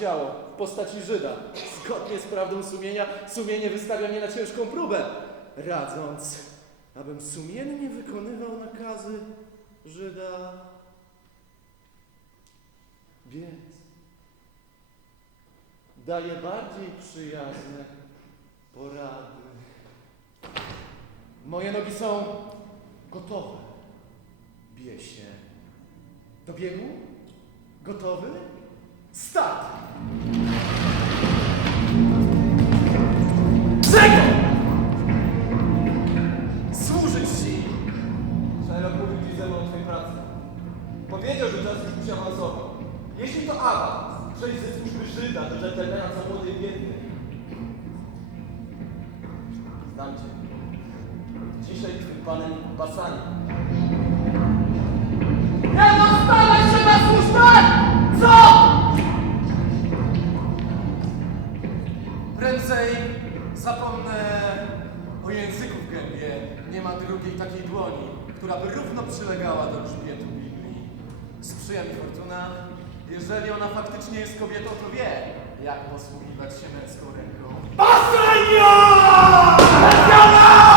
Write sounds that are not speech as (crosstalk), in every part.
ciało w postaci Żyda. Zgodnie z prawdą sumienia, sumienie wystawia mnie na ciężką próbę, radząc, abym sumiennie wykonywał nakazy Żyda. Więc daję bardziej przyjazne porady. Moje nogi są gotowe. Biesie. Do biegu? Gotowy? Start! Czego? Służyć ci! Sherlock mówił dziś ze mną o twojej pracy. Powiedział, że czas już musi awansował. Jeśli to awans, przejść ze służby Żyda do dżentelmena za młody i biedny. Znam cię. Dzisiaj twym panem Basani. Która by równo przylegała do grzbietu Biblii. Sprzyja mi fortuna. Jeżeli ona faktycznie jest kobietą, to wie, jak posługiwać się męską ręką. Proszę o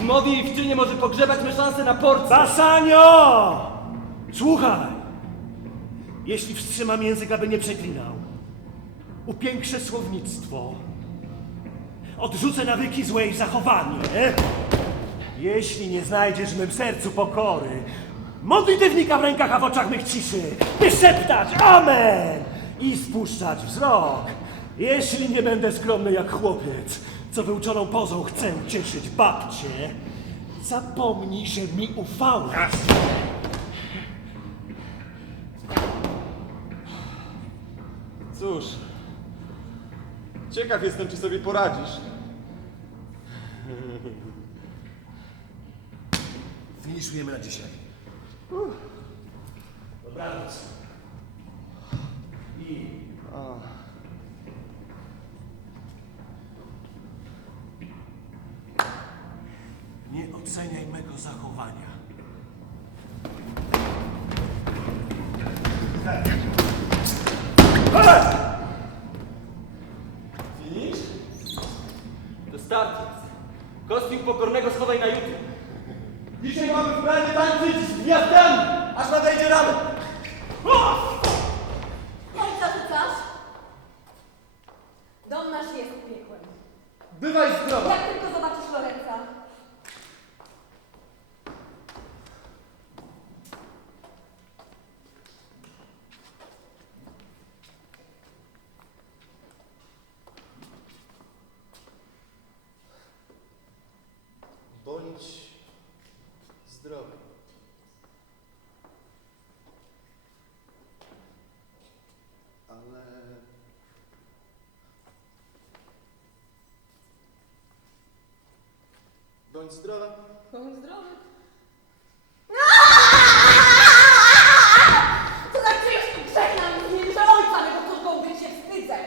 w i w czynie może pogrzebać me szanse na porcję. Basanio! Słuchaj! Jeśli wstrzymam język, aby nie przeklinał, upiększę słownictwo, odrzucę nawyki złe i zachowanie, jeśli nie znajdziesz w mym sercu pokory, modlitewnika w rękach, a w oczach mych ciszy, by szeptać Amen i spuszczać wzrok, jeśli nie będę skromny jak chłopiec, co wyuczoną pozą chcę cieszyć babcię, zapomnij, że mi ufałeś. Cóż, ciekaw jestem, czy sobie poradzisz. Finiszujemy na dzisiaj. Dobranoc. I nie oceniaj mego zachowania. Finisz? To start jest. Kostium pokornego schowaj na YouTube. Dzisiaj mamy w planie tańczyć z gwiazdami, aż nadejdzie ranek. Jak zarzucasz? Dom nasz jest piekłem. Bywaj zdrowa! Jak tylko zobaczysz Lorenza, Bądź zdrowy. Ale... Bądź zdrowa. bądź zdrowy. To znaczy już tu grzech na mnie zmieni, że ojca mego córką być się wstydzę.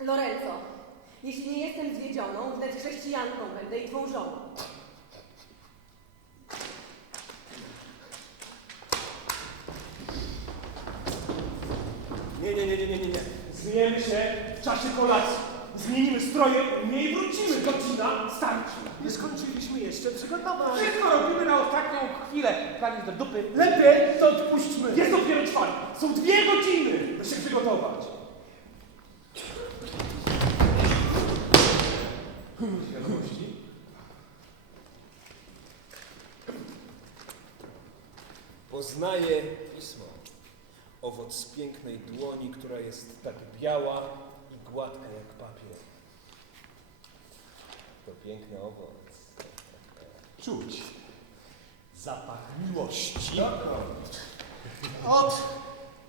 Lorenzo, jeśli nie jestem zwiedzioną, wnet chrześcijanką będę i twą żoną. Nie, nie, nie, nie, nie, nie, nie. Zmyjemy się w czasie kolacji. Zmienimy stroje, nie i wrócimy. Godzina starczy. Nie skończyliśmy jeszcze przygotowań. Wszystko robimy na ostatnią chwilę. Plan do dupy. Lepiej to odpuśćmy. Jest dopiero czwarta. Godziny, by się przygotować. Wiadomości? Poznaję pismo. owoc pięknej dłoni, która jest tak biała i gładka jak papier. To piękny owoc. Czuć zapach miłości. Ot,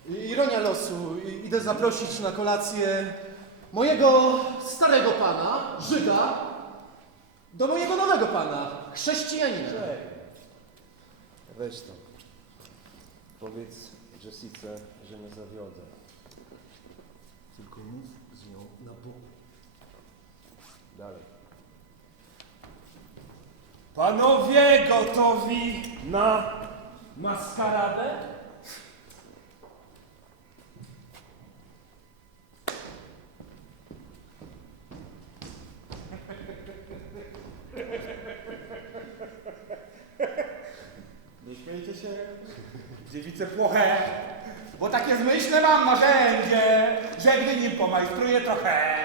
ironia losu. I- Idę zaprosić na kolację mojego starego pana, Żyda, do mojego nowego pana, chrześcijanina. Weź to. Powiedz Jessice, że nie zawiodę. Tylko mów z nią na Bóg. Dalej. Panowie gotowi na maskaradę? Nie śmiejcie się. Dziewice płoche. Bo takie zmyślne mam narzędzie, że gdy nim pomajstruję trochę,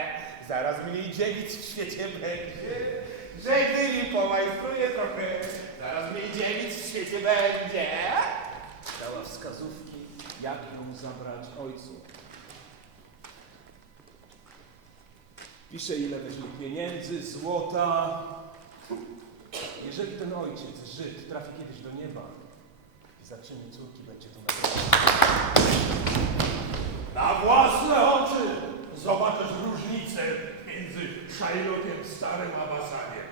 zaraz mniej dziewic w świecie będzie. Że gdy nim pomajstruję trochę, zaraz mniej dziewic w świecie będzie. Dała wskazówki, jak ją zabrać ojcu. Pisze, ile weźmie pieniędzy, złota. Jeżeli ten ojciec, Żyd, trafi kiedyś do nieba i zaczyny córki, będzie to nagroda. Na własne oczy zobaczysz różnicę między Szajlokiem starym a Basaniem.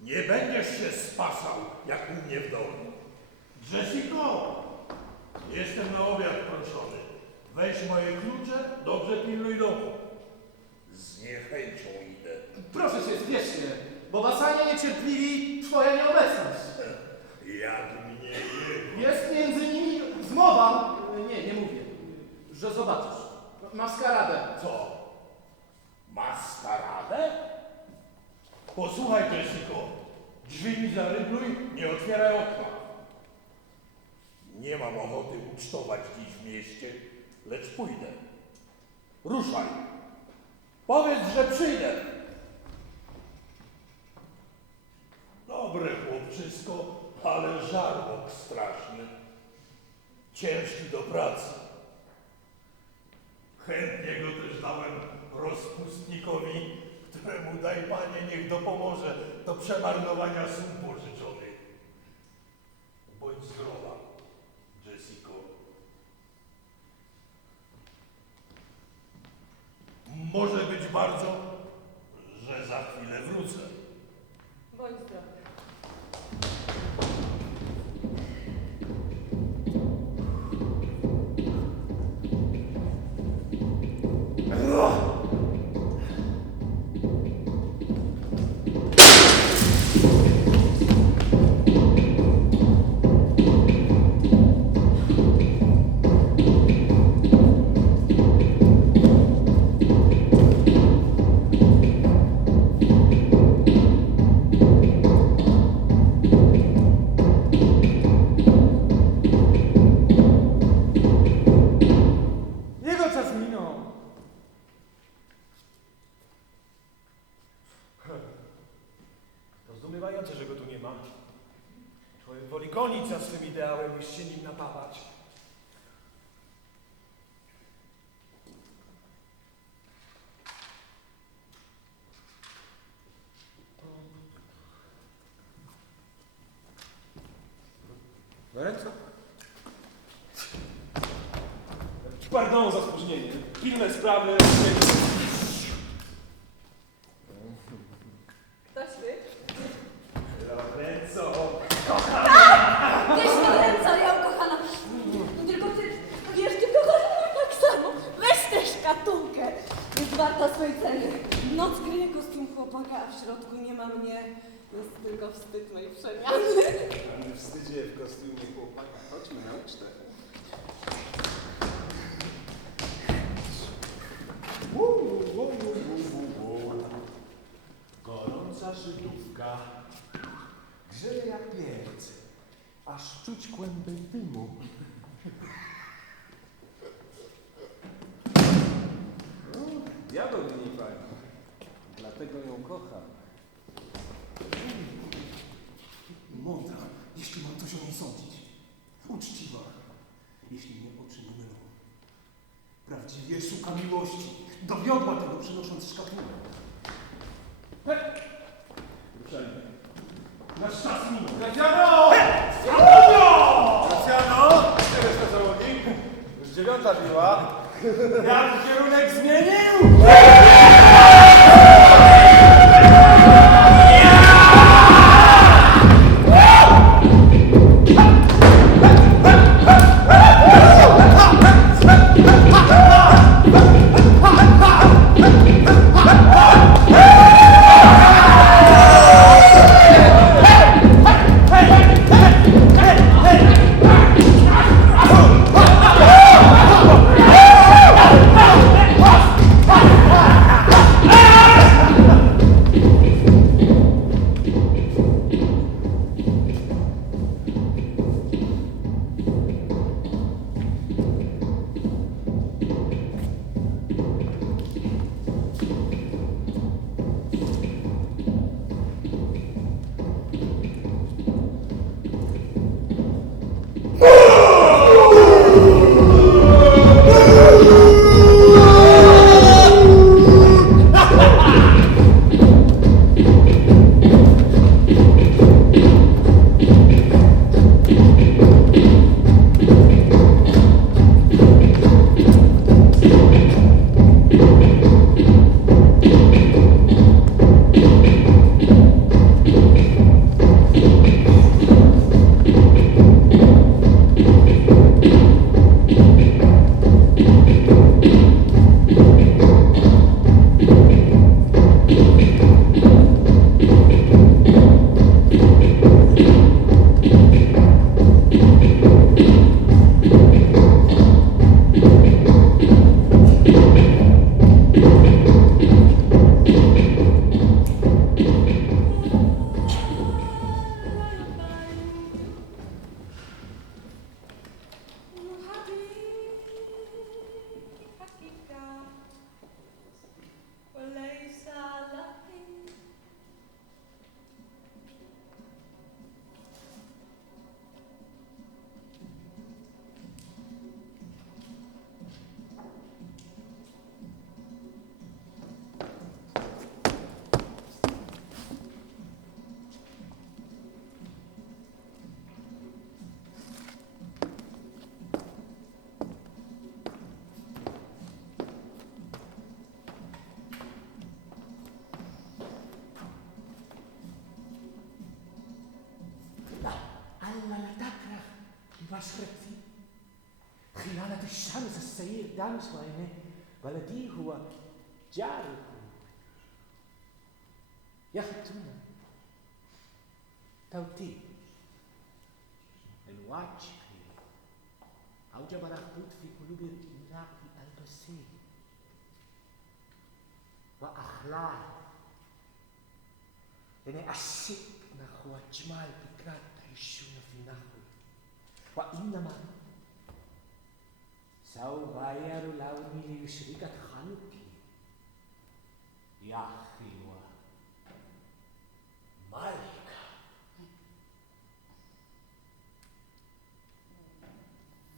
Nie będziesz się spasał jak u mnie w domu. Jessico, jestem na obiad proszony. Weź moje klucze, dobrze pilnuj domu. Z niechęcią idę. Proszę cię, spiesznie, bo Basanie niecierpliwi twoja nieobecność. (laughs) Jak mnie je... Jest między nimi zmowa, nie, nie mówię, że zobaczysz, maskaradę. Co? Maskaradę? Posłuchaj, Jessico. Drzwi mi zarybluj, nie otwieraj okna. Nie mam ochoty ucztować dziś w mieście, lecz pójdę. Ruszaj. Powiedz, że przyjdę. Dobre chłopczysko, ale żarłok straszny. Ciężki do pracy. Chętnie go też dałem rozpustnikowi, któremu daj panie niech dopomoże do przemarnowania sum pożyczonych. Bądź zdrowa, Jessico. Może być bardzo, że za chwilę wrócę. Bądź zdrowy. Pardon za spóźnienie. Pilne sprawy. Ktoś ty? Lorenzo! Wiesz, Lorenzo, ja ukochana. Tylko ty wiesz, ty kochasz tak samo. Weź tę szkatułkę. Jest warta swojej ceny. Noc kryje kostium chłopaka, a w środku nie ma mnie. Jest tylko wstyd mojej przemiany. Nie wstydzie w kostiumie chłopaka. Chodźmy na ucztę. Gorąca Żydówka. Grzeje jak piec. Aż czuć kłębek dymu. Diabeł mnie pani. Dlatego ją kocham. Mądra, jeśli mam coś o niej sądzić. Uczciwa, jeśli nie poczyni mylą. Długie szuka miłości. Dowiodła tego, przynosząc szkatułkę. Jak kierunek zmienił? الشمس السيء ده مش بعينيه هو جعلكم يختم توتيل الوجه أوجب رغبوت في قلوب الناقد البصير وأخلاق. يعني أسك نحو أجمال فكرات تعيشون في نحو وإنما sauvaieru laumini yushrikat khanti. Jachiwa. Malka.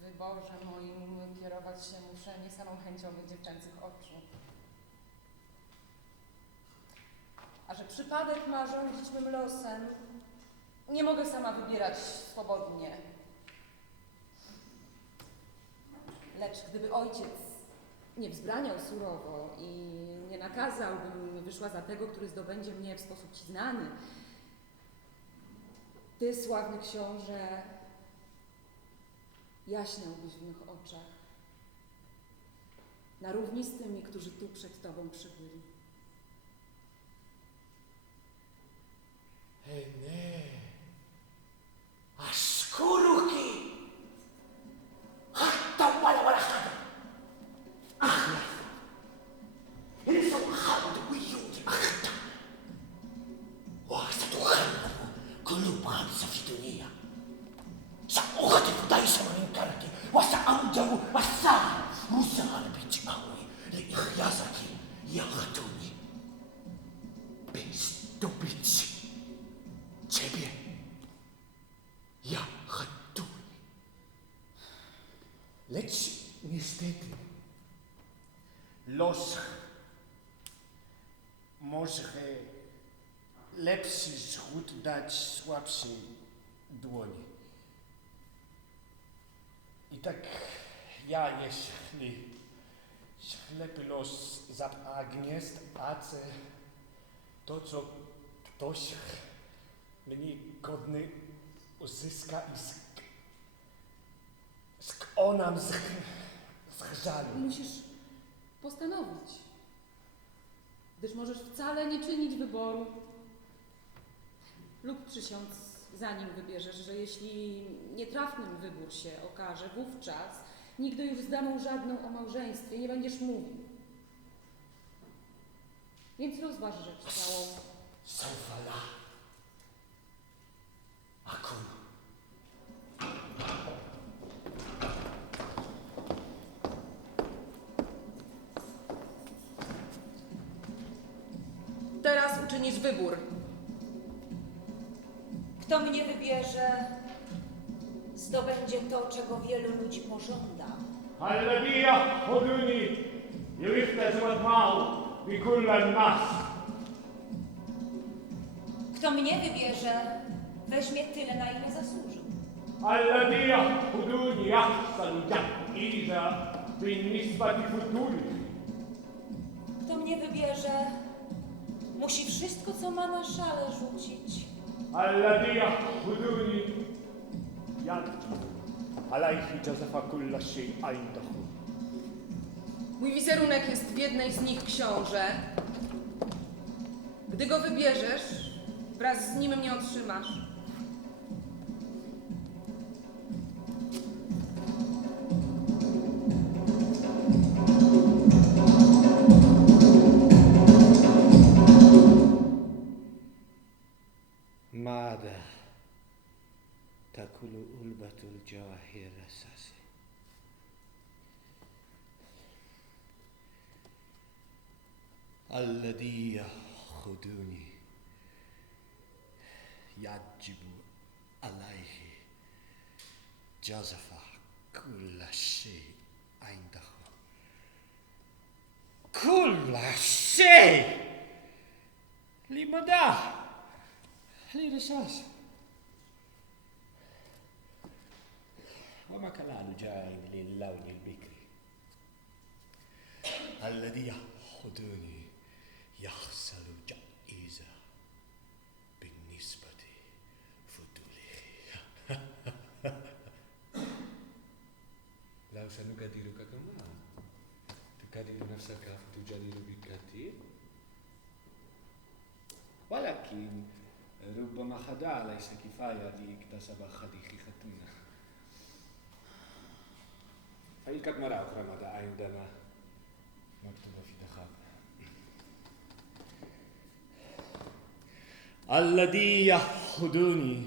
Wyborze moim kierować się muszę nie samą chęcią dziewczęcych oczu. A że przypadek ma rządzić mym losem, nie mogę sama wybierać swobodnie. Lecz gdyby ojciec nie wzbraniał surowo i nie nakazał, bym wyszła za tego, który zdobędzie mnie w sposób ci znany, ty, sławny książę, jaśniałbyś w mych oczach, na równi z tymi, którzy tu przed Tobą przybyli. Może lepszy zrzut dać słabszej dłoni. I tak ja, jeśli ślepy los zapragniest, a ce to, co ktoś mnie godny uzyska i sk, sk onam z, z. Musisz postanowić. Gdyż możesz wcale nie czynić wyboru. Lub przysiąc, zanim wybierzesz, że jeśli nietrafnym wybór się okaże, wówczas nigdy już z damą żadną o małżeństwie nie będziesz mówił. Więc rozważ rzecz całą. Sofala. wybór. Kto mnie wybierze, zdobędzie to, czego wielu ludzi pożąda. الذي يأخذني يفتز الماء بكل الناس Kto mnie wybierze, weźmie tyle, na ile zasłużył. الذي يأخذني يحصل جائزة بالنسبة فضوله Kto mnie wybierze, Musi wszystko, co ma na szale, rzucić. Alladia huduni yaltu alaihi Josefa kulla shay aindahu. Mój wizerunek jest w jednej z nich książę. Gdy go wybierzesz, wraz z nim mnie otrzymasz. تأكل ألبة الجواهر الأساسي الذي يأخذني يجب عليه جزف كل شيء عنده. كل شيء! لمدى لرصاص وما كلام جاي للون البكري الذي يأخذني يخسر جائزة بالنسبة فضوله (laughs) لو سنجادلك كما؟ تجادل نفسك فتجادل بالكثير ولكن ربما خدع ليس كفاية ليكتسب خديخي فإن مرة أخرى ماذا عندما مكتوب في دخان الذي يأخذني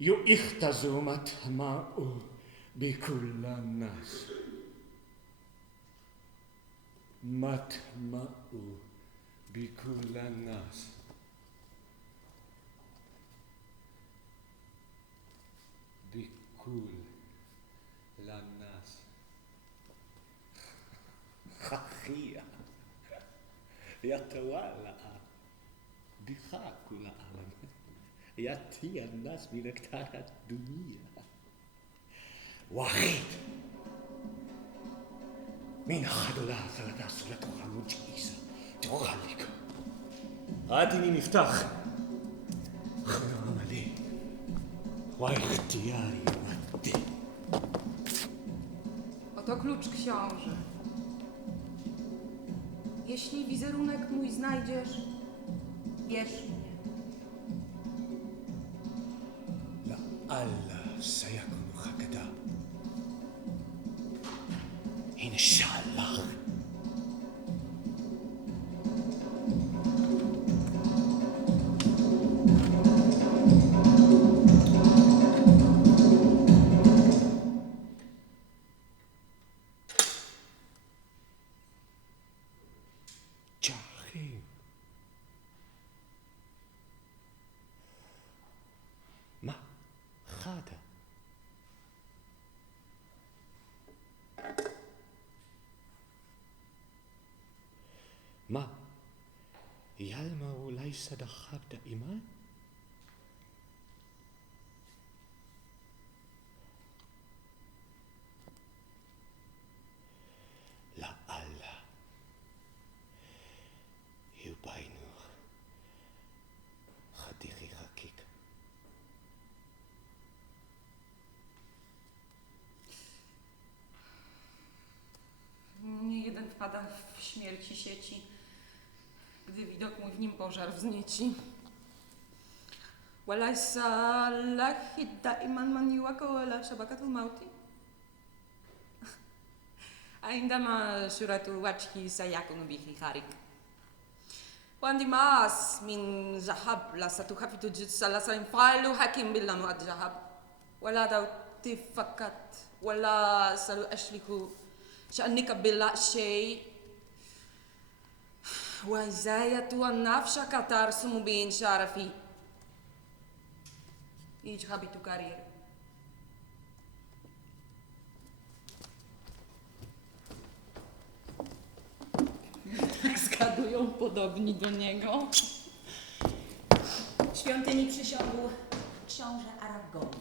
يؤخذ مطمع بكل الناس مطمع بكل الناس معقول للناس. خخية. يتوالى ضحك العالم يأتي الناس من أكتار الدنيا. واحد من خدلا ثلاثة صلاة وغنو جيسا تغلق هاتني مفتاح. خدنا عليه Łajchtyjari. Oto klucz książę. Jeśli wizerunek mój znajdziesz, wiesz, Jalma u lajsa da chabda? La alla. Iu bainur. Nie jeden wpada w śmierci sieci. Gdy widok mój w nim pożar wznieci. وليس الله دائما من يوكل شبكة الموت عندما سورة وجهي سيكون به خارج والنماس من ذهب لا ستخفت الجثة لا سينفعل حكيم بالله الذهب ولا دوت فقط ولا سأشرك شأنك بالله شيء وزاية النفس ترسم بين شرفي اذهبي تكرر Tak zgadują podobni do niego. Świątyni przysiągł książę Aragonu.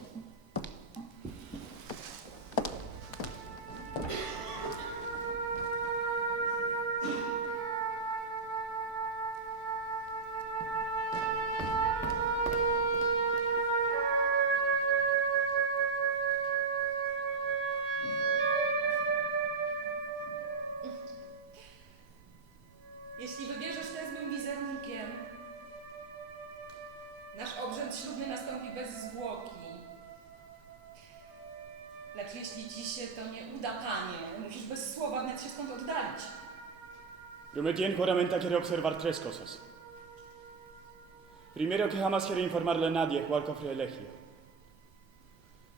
Prometí en juramento quiere observar tres cosas. Primero, que jamás quiere informarle a nadie cuál cofre elegí.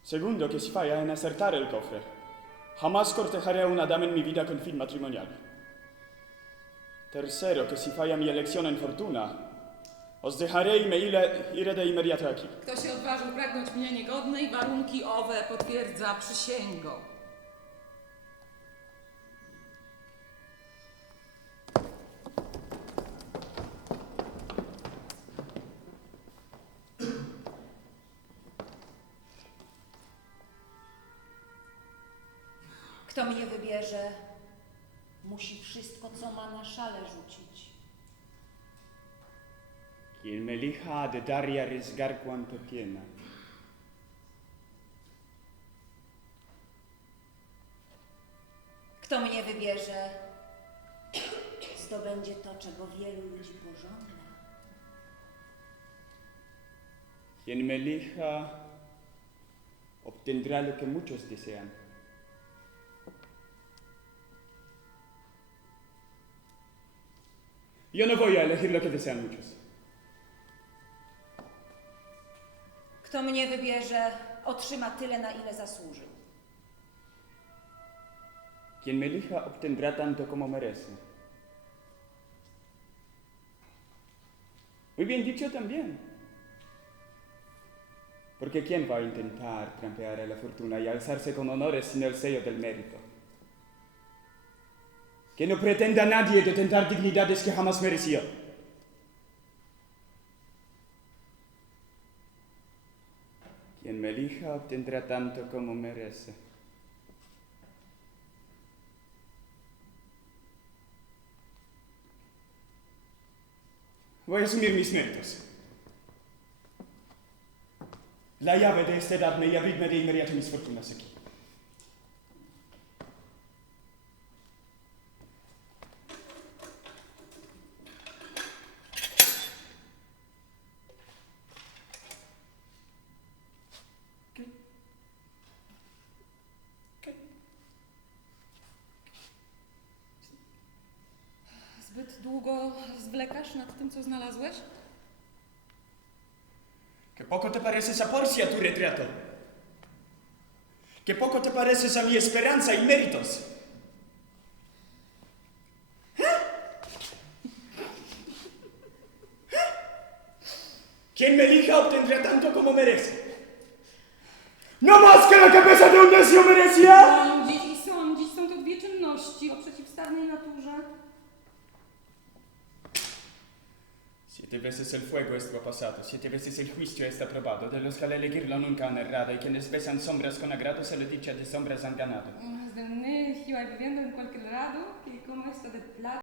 Segundo, que si falla en acertar el cofre, jamás cortejaré a una dama en mi vida con fin matrimonial. Tercero, que si falla mi elección en fortuna, os dejaré y me iré de inmediato aquí. Kto się odważył pragnąć mnie niegodnej, warunki owe potwierdza przysięgą. Wybierze, musi wszystko, co ma na szale rzucić. Quien me elija ha de dar y arriesgar cuanto tiene. Kto mnie wybierze, zdobędzie to, czego wielu ludzi pożąda. Quien me elija obtendrá lo que muchos desean. Yo no voy a elegir lo que desean muchos. Kto mnie wybierze, otrzyma tyle, na ile zasłużył. Quien me elija obtendrá tanto como merece. Muy bien dicho también. Porque ¿quién va a intentar trampear a la fortuna y alzarse con honores sin el sello del mérito? Que no pretenda nadie detentar dignidades que jamás mereció. Quien me elija obtendrá tanto como merece. Voy a asumir mis méritos. La llave de esta edad y abrirme de inmediato mis fortunas aquí. Długo zwlekasz nad tym, co znalazłeś? Que poco te parece esa porcia tu retrato. Que poco te parece esa mi esperanza y méritos. ¿Eh? ¿Eh? Quien me elija obtendrá tanto como merece. No más que la cabeza de un necio merecía. Sądzić i sądzić są to dwie czynności o przeciwstawnej naturze. Siete veces el fuego estuvo pasado, siete veces el juicio está aprobado. De los que al elegirlo nunca han errado, y quienes besan sombras con agrado, se lo dicha de sombras han ganado. Desde un niño viviendo en cualquier lado, que como esto de plata.